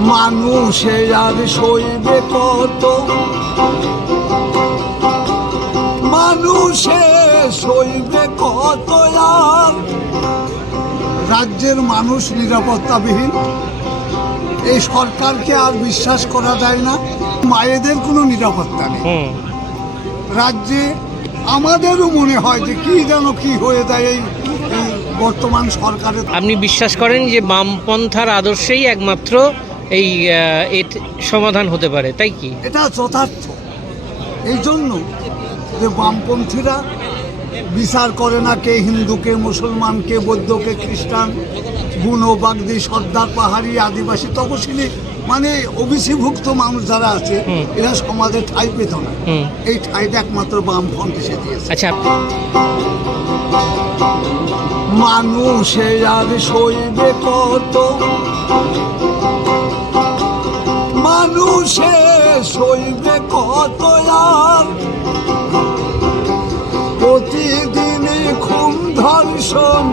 মানুষে আর সইবে কত? মানুষে সইবে কত আর? রাজ্যের মানুষ নিরাপত্তাবিহীন। এই সরকারকে আর বিশ্বাস করা যায় না। মায়েদের কোনো নিরাপত্তা নেই। রাজ্যে আমাদেরও মনে হয় যে কি যেন কি হয়ে যায় এই এই বর্তমান সরকারের আপনি বিশ্বাস করেন যে বামপন্থার আদর্শেই একমাত্র এই সমাধান হতে পারে তাই কি? এটা যথার্থ। এই জন্য যে বামপন্থীরা বিচার করে না কে হিন্দু কে মুসলমান কে বৌদ্ধ কে খ্রিস্টান গুণ বাগদি সর্দার পাহাড়ি আদিবাসী তপশিলি মানে ওবিসিভুক্ত মানুষ যারা আছে এরা সমাজে ঠাই পেত না। এই ঠাইটা একমাত্র বামফ্রন্ট এসে দিয়েছে। আচ্ছা মানুষে আর সইবে কত? মানুষে সইবে কত আর? প্রতিদিনই খুন ধর্ষণ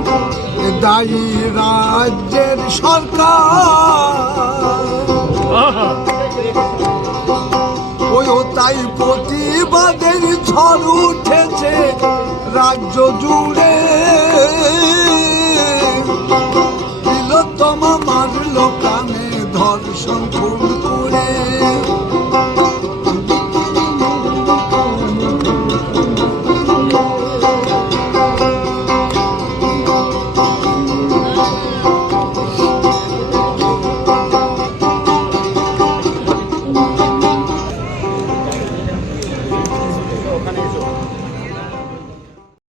দায়ী রাজ্যের সরকার। প্রতিবাদের ঝড় উঠেছে রাজ্য জুড়ে। তিলোত্তমা মারল কানে ধর্ষণ খুন